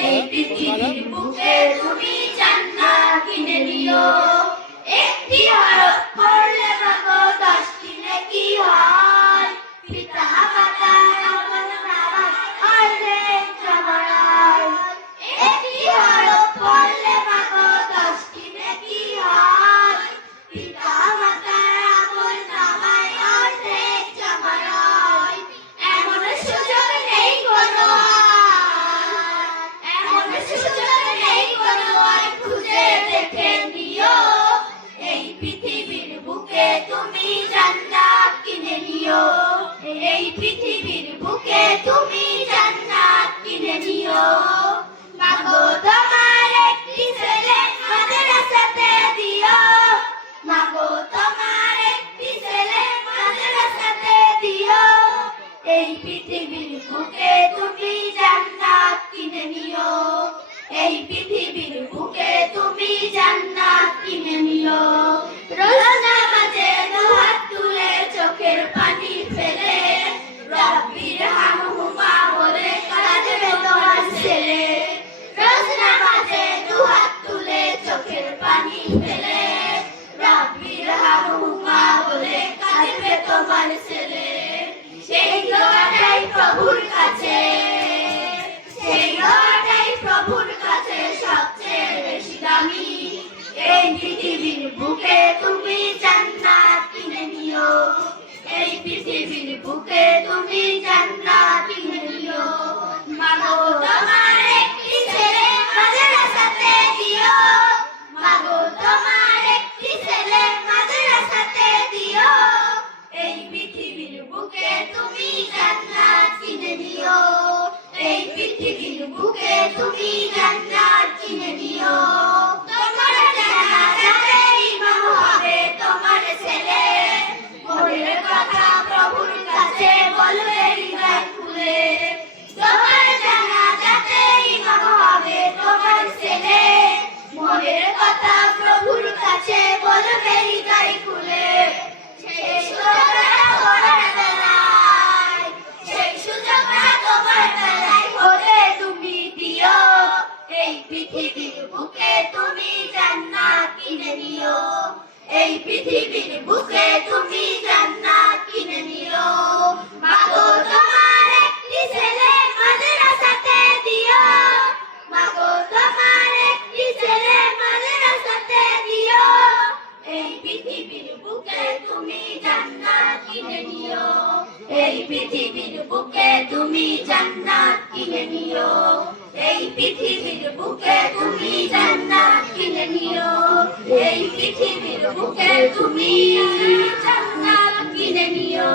এই পৃথিবীর বুকে তুমি জান্নাত কিনে নিও। একটি হরফ পড়লে মাগো 10টি নেকি হয়। পিতা মাতার আমল নামায় হয় নেক জামায়। একটি হরফ পড়লে মাগো 10টি নেকি হয়। পিতা মাতার আমল নামায় হয় নেক জামায়। এমন সুযোগ নেই কোনো খুঁজে দেখে নিও। এই পৃথিবীর বুকে তুমি জান্নাত কিনে নিও। এই পৃথিবীর বুকে তুমি জান্নাত কিনে নিও। মাগো তোমার একটি ছেলে মাদ্রাসাতে দিও। মাগো তোমার একটি ছেলে মাদ্রাসাতে দিও। এই পৃথিবীর বুকে তুমি জান্নাত কিনে নিও। এই পৃথিবীর বুকে তুমি জান্নাত কিনে নিও। রোজ নামাজে দুহাত তুলে চোখের পানি ফেলে রব্বির হামহুমা বলে কাঁদবে তোমার ছেলে। রোজ নামাজে দুহাত তুলে চোখের পানি ফেলে রব্বির হামহুমা বলে কাঁদবে তোমার ছেলে। সেই দোয়াটাই প্রভুর কাছে, সেই দোয়াটাই প্রভুর কাছে সবচেয়ে বেশি দামি। এই পৃথিবীর বুকে তুমি জান্নাত কিনে নিও। এই পৃথিবীর বুকে তুমি জান্নাত কিনে নিও। মাগো তোমার একটি ছেলে মাদ্রাসাতে দিও। মাগো তোমার একটি ছেলে মাদ্রাসাতে দিও। এই পৃথিবীর বুকে তুমি জান্নাত কিনে নিও। এই পৃথিবীর বুকে তুমি জান্নাত কিনে নিও। তোমার জানাজাতে ইমাম হবে তোমার ছেলে। মনের কথা প্রভুর কাছে বলবে হৃদয় খুলে। তোমার জানাজাতে ইমাম হবে তোমার ছেলে। মনের কথা প্রভুর কাছে বলবে হৃদয় খুলে। সেই সুযোগটা তোমার বেলায়, সেই সুযোগটা তোমার বেলায় হলে তুমি দিও। এই পৃথিবীর বুকে তুমি জান্নাত কিনে নিও। এই পৃথিবীর বুকে তুমি জান্নাত কিনে নিও। মাগো তোমার একটি ছেলে মাদ্রাসাতে দিও। মাগো তোমার একটি ছেলে মাদ্রাসাতে দিও। এই পৃথিবীর বুকে তুমি জান্নাত কিনে নিও। এই পৃথিবীর বুকে তুমি জান্নাত কিনে নিও। এই পৃথিবীর বুকে তুমি জান্নাত কিনে নিও। এই পৃথিবীর বুকে তুমি জান্নাত কিনে নিও।